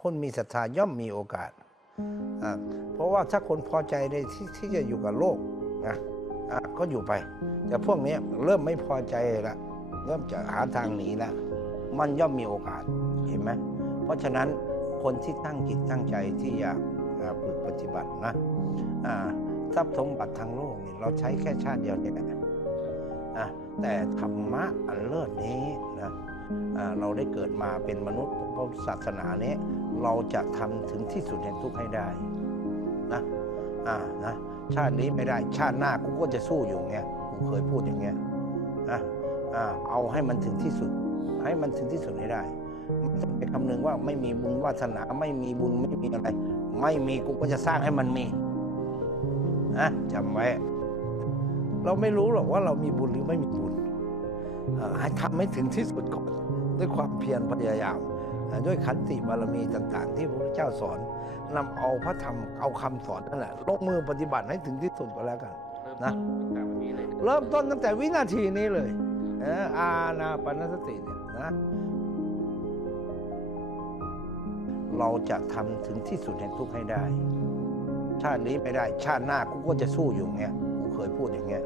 คนมีศรัทธาย่อมมีโอกาส เพราะว่าถ้าคนพอใจในที่ที่จะอยู่กับโลกนะก็อยู่ไป แต่พวกเนี้ยเริ่มไม่พอใจละเริ่มจะหาทางหนีละมันย่อมมีโอกาสเห็นไหมเพราะฉะนั้นคนที่ตั้งจิตตั้งใจที่อยากฝึกปฏิบัตินะทรัพย์สมบัติทางโลกนี่เราใช้แค่ชาติเดียวนี่แหละแต่ธรรมะอันเลิศนี้นะเราได้เกิดมาเป็นมนุษย์เพราะศาสนาเนี้ เราจะทำถึงที่สุดแห่งทุกข์ให้ได้นะอ่านะชาตินี้ไม่ได้ชาติหน้ากูก็จะสู้อยู่เงี้ยกูเคยพูดอย่างเงี้ยนะอ่าเอาให้มันถึงที่สุด ให้มันถึงที่สุดให้ได้ไม่ต้องไปคำนึงว่าไม่มีบุญวาสนาไม่มีบุญไม่มีอะไร ไม่มีกูก็จะสร้างให้มันมีนะจำไว้ เราไม่รู้หรอกว่าเรามีบุญหรือไม่มีบุญให้ทำให้ถึงที่สุดก่อนด้วยความเพียรพยายาม ด้วยขันติบารมีต่างๆ ที่พระพุทธเจ้าสอนนำเอาพระธรรมเอาคำสอนนั่นแหละลงมือปฏิบัติให้ถึงที่สุดก็แล้วกันนะเริ่มต้นตั้งแต่วันนี้เลยเริ่มต้นตั้งแต่วินาทีนี้เลยเอออาณาปณสติเนี่ยนะเราจะทำถึงที่สุดแห่งทุกข์ให้ได้ ชาตินี้ไม่ได้ ชาติหน้ากูก็จะสู้อยู่เงี้ยกูเคยพูดอย่างเงี้ย